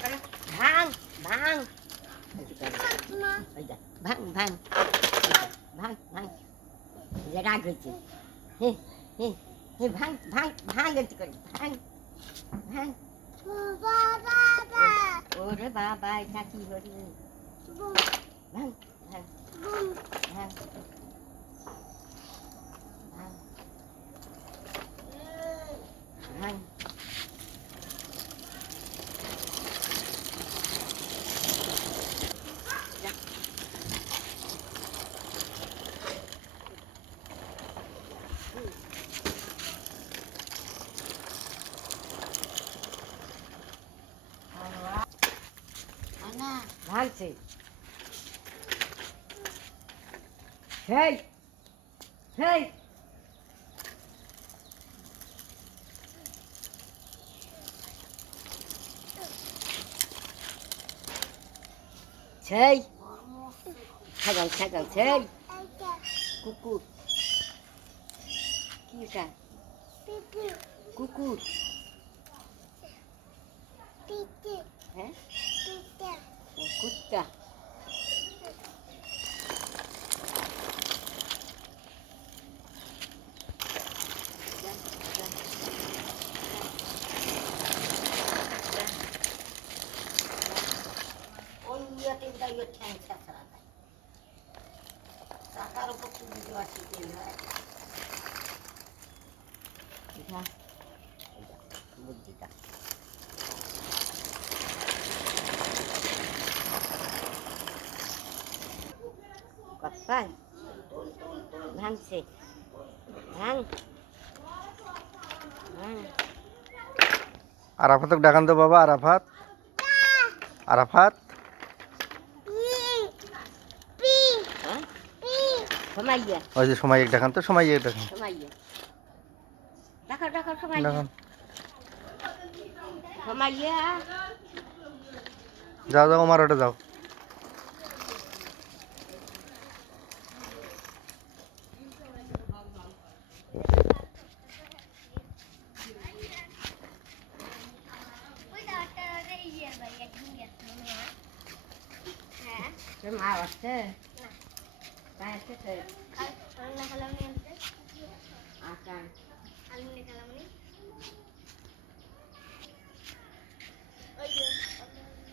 ভাঙ ভাঙ ভাঙ ভাঙ ভাঙ ভাঙ রাগ হয়েছে হে হে হে ভাঙ ভাঙ ভাঙ গেছে করে ভাঙ ভাঙ ওরে বাবা এটা কি হলো ভাঙ ভাঙ ভাঙ ভাঙ ভাঙ ভাঙছে হেই হেই সেই ছাগল ছাগল সেই কুকুর কি এটা কুকুর হ্যাঁ কুত্তা ওই ইয়েতে দাঁড়িয়ে ঠ্যাং ছাড়া দেয় টাকার উপর তুলে দেওয়া শিখে হয় বুদ্ধিটা কপাল ভাঙছে ভাঙ ভাঙ আরাফাতক ডাকান তো বাবা আরাফাত আরাফাত সমাইয়া ওই যে সময় ডাকান তো সময় ডাকান সমাইয়া দেখো দেখো সমাইয়া ডাকান সমাইয়া যাও যাও আমার ওটা যাও মা আসছে তাই আসছে আচ্ছা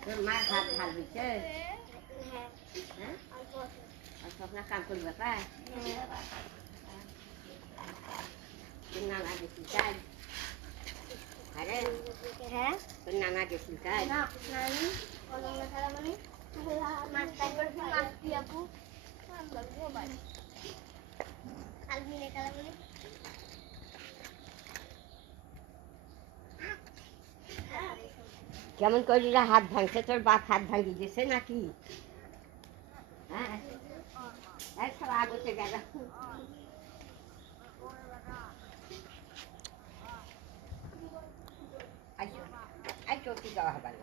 তোর মার হাত ভাল দিচ্ছে হ্যাঁ আর আপনার কাম করবে পায় তোর নানা গেছিল তাই আরে হ্যাঁ তোর নানা গেছিল তাই কেমন করি হাত ভাঙছে তোর বাপ হাত ভাঙি দিয়েছে নাকি হ্যাঁ সব আগতে গেল আইসো আইসো কি যাওয়া হবার